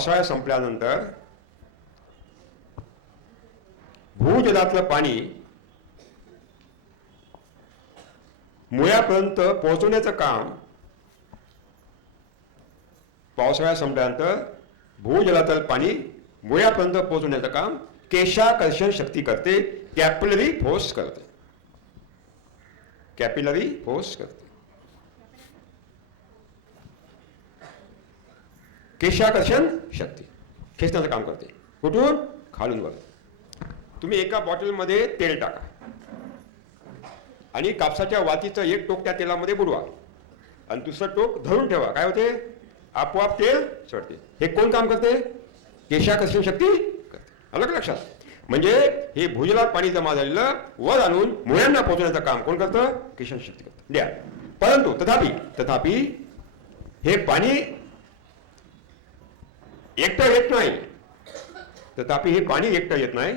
पावसाळा संपल्यानंतर भूजलातलं पाणी मुळापर्यंत पोहोचवण्याचं काम पावसाळा संपल्यानंतर भूजलातलं पाणी मुळापर्यंत पोहोचवण्याचं काम केशाकर्षण शक्ती करते कॅपिलरी फोर्स करते. कॅपिलरी फोर्स करते. केशाकर्षण शक्ती. खेचण्याचं काम करते. कुठून? खालून वर तुम्ही एका बॉटलमध्ये तेल टाका. आणि कापसाच्या वातीचं एक टोक त्या तेलामध्ये बुडवा. आणि दुसरं टोक धरून ठेवा. काय होते? आपोआप तेल चढते हे कोण काम करते? केशाकर्षण शक्ती करते. अलग लक्षात? म्हणजे हे भुजलात पाणी जमा झालेलं वर आणून मुळ्यांना पोहोचण्याचं काम कोण करतं? केशन शक्ती करतं. द्या. परंतु तथापि तथापि हे पाणी एकटं येत नाही. तथापि हे पाणी एकटं येत नाही.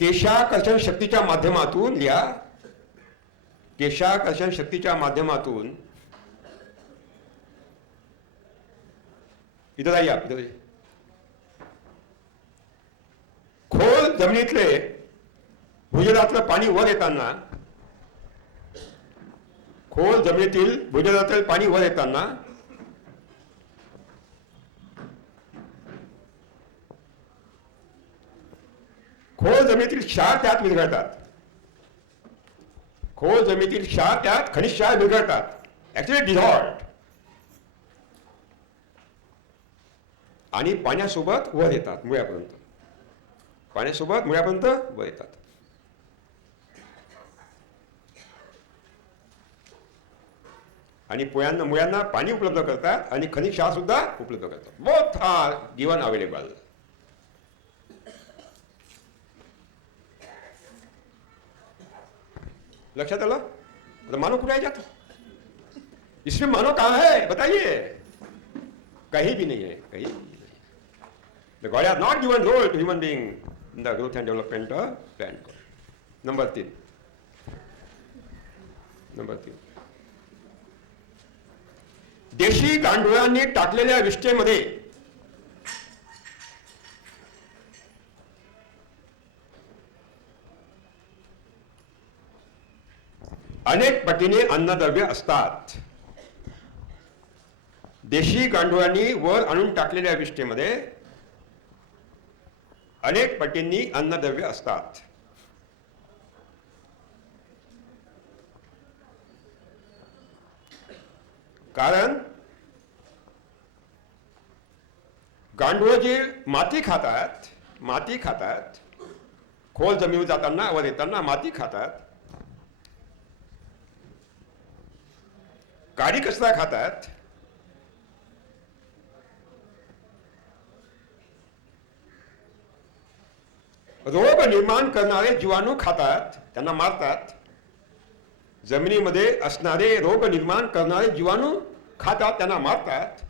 केशाकर्षण शक्तीच्या माध्यमातून या केशाकर्षण शक्तीच्या माध्यमातून. इथं जाई इथं खोल जमिनीतले भूजलातलं पाणी वर येताना खोल जमिनीतील भूजलातील पाणी वर येताना खोल जमिनीतील क्षार त्यात विरघळतात. खोल जमिनीतील क्षार त्यात खनिज क्षार विरघळतात. ऍक्च्युली डिझॉल्ट आणि पाण्यासोबत वर येतात मुळ्यापर्यंत. पाण्यासोबत मुळ्यापर्यंत वर येतात. आणि पोयांना, मुळ्यांना पाणी उपलब्ध करतात आणि खनिज सुद्धा उपलब्ध करतात. बोथ आर गिवन अवेलेबल लक्षात आलं? आता मानव कुठे जात इसमें मानव कहाँ है? बताइए. कहीं भी नहीं है, कहीं भी God has not given role to human being in the growth and development of plant. तीन नंबर तीन देशी गांडुळांनी टाकलेल्या विष्ठेमध्ये अनेक पटीने अन्नद्रव्य असतात. देशी गांडुळांनी वर आणून टाकलेल्या विष्ठेमध्ये अनेक पटींनी अन्नद्रव्य असतात. कारण गांडूळ जी माती खातात माती खातात खोल जमिनीवर जाताना वर येताना माती खातात काडी कचरा खातात रोग निर्माण करणारे जीवाणू खातात त्यांना मारतात. जमिनीमध्ये असणारे रोग निर्माण करणारे जीवाणू खातात त्यांना मारतात.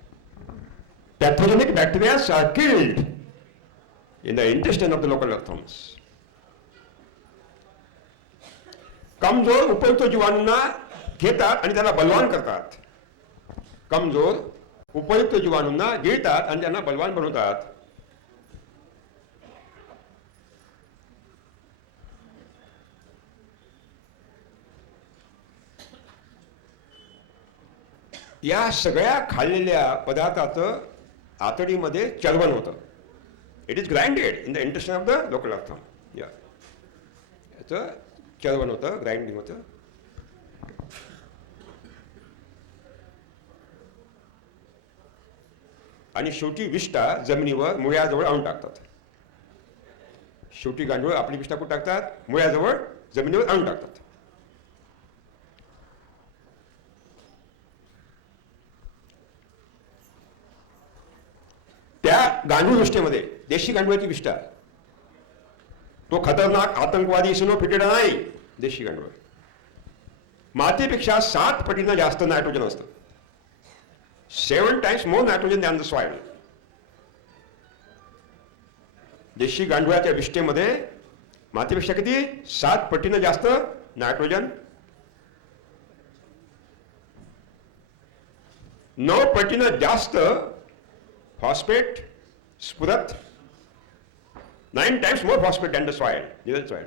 Pathogenic bacteria are killed in the intestine of the local earthworms कमजोर उपयुक्त जीवाणूंना घेतात आणि त्यांना बलवान करतात. कमजोर उपयुक्त जीवाणूंना गिळतात आणि त्यांना बलवान बनवतात. या सगळ्या खाल्लेल्या पदार्थाचं आतडीमध्ये चलवण होतं. It is grinded in the interest of the local earthworm या याचं चलवण होतं ग्राइंडिंग होतं. आणि शेवटी विष्टा जमिनीवर मुळ्याजवळ आणून टाकतात. शेवटी गांडूळ आपली विष्टा कुठं टाकतात? मुळ्याजवळ जमिनीवर आणून टाकतात त्या गांडूळ विष्ठेमध्ये देशी गांडूळाची विष्ठा. तो खतरनाक आतंकवादी सिनोफिटेडा नाही देशी गांडूळ. मातीपेक्षा सात पटीनं जास्त नायट्रोजन असतं. Seven times more nitrogen than the soil. देशी गांडुळाच्या विष्ठेमध्ये मातीपेक्षा किती? सात पटीनं जास्त नायट्रोजन. नऊ पटीनं जास्त phosphate. स्फुरत nine times more phosphate than the soil level soil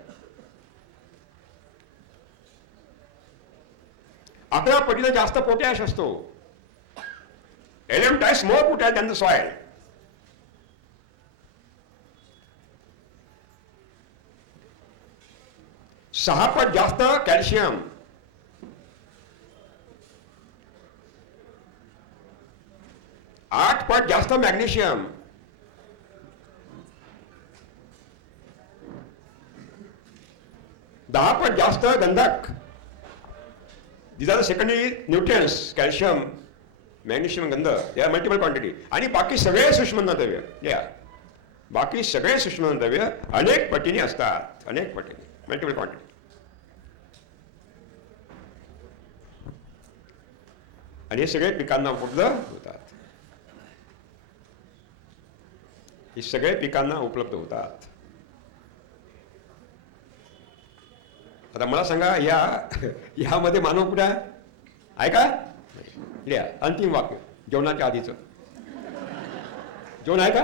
अकरा पटीनं जास्त पोटॅश असतो eleven times more potash than the soil सहा पट जास्त कॅल्शियम आठ पट जास्त मॅग्नेशियम दहा पट जास्त गंधक. These are the secondary nutrients calcium magnesium गंध. या मल्टिपल क्वांटिटी आणि बाकी सगळे सूक्ष्म द्रव्य. या बाकी सगळे सूक्ष्म द्रव्य अनेक पटीने असतात. अनेक पटीने. मल्टिपल क्वांटिटी आणि हे सगळे पिकांना उपलब्ध होतात. हे सगळे पिकांना उपलब्ध होतात. आता मला सांगा या यामध्ये मानव कुठे आहे? आहे का? लिहा अंतिम वाक्य जेवणाच्या आधीचं. जेवण आहे का?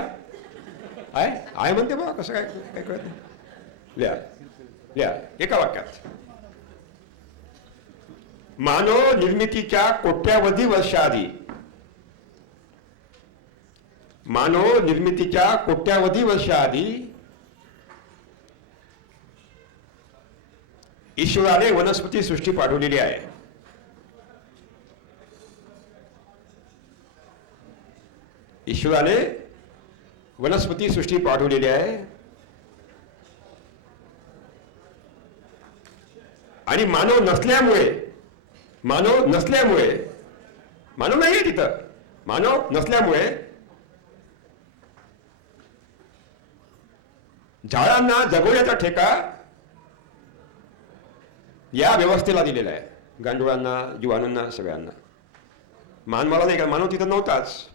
आहे? आहे म्हणते बा कसं काय काय कळत नाही. लिहा लिहा एका वाक्यात. मानव निर्मितीच्या कोट्यावधी वर्षाआधी मानव निर्मितीच्या कोट्यावधी वर्षाआधी ईश्वराने वनस्पती सृष्टी पाठवलेली आहे. ईश्वराने वनस्पती सृष्टी पाठवलेली आहे. आणि मानव नसल्यामुळे मानव नसल्यामुळे मानव नाही तिथं. मानव नसल्यामुळे झाडांना जगवण्याचा ठेका या व्यवस्थेला दिलेला आहे. गांडुळांना जीवाणूंना सगळ्यांना. मानवाला नाही का मानव तिथं नव्हताच.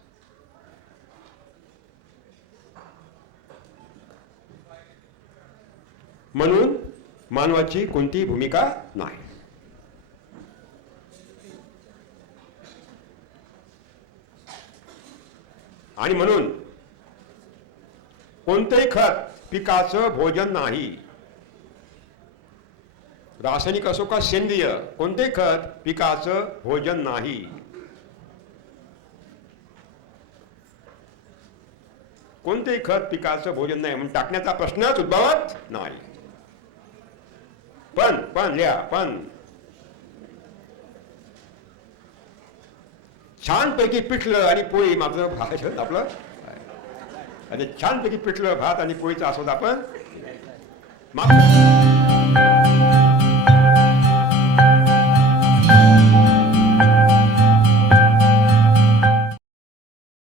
म्हणून मानवाची कोणती भूमिका नाही. आणि म्हणून कोणतंही खत पिकाचं भोजन नाही. रासायनिक असो का सेंद्रिय कोणते खत पिकाचं भोजन नाही. कोणते खत पिकाचं भोजन नाही म्हणून टाकण्याचा प्रश्नच उद्भवत नाही. पण पण लिहा पण. छानपैकी पिठलं आणि पोळी माझं भाषण आपलं. आणि छानपैकी पिठलं भात आणि पोळीचा आस्वाद आपण.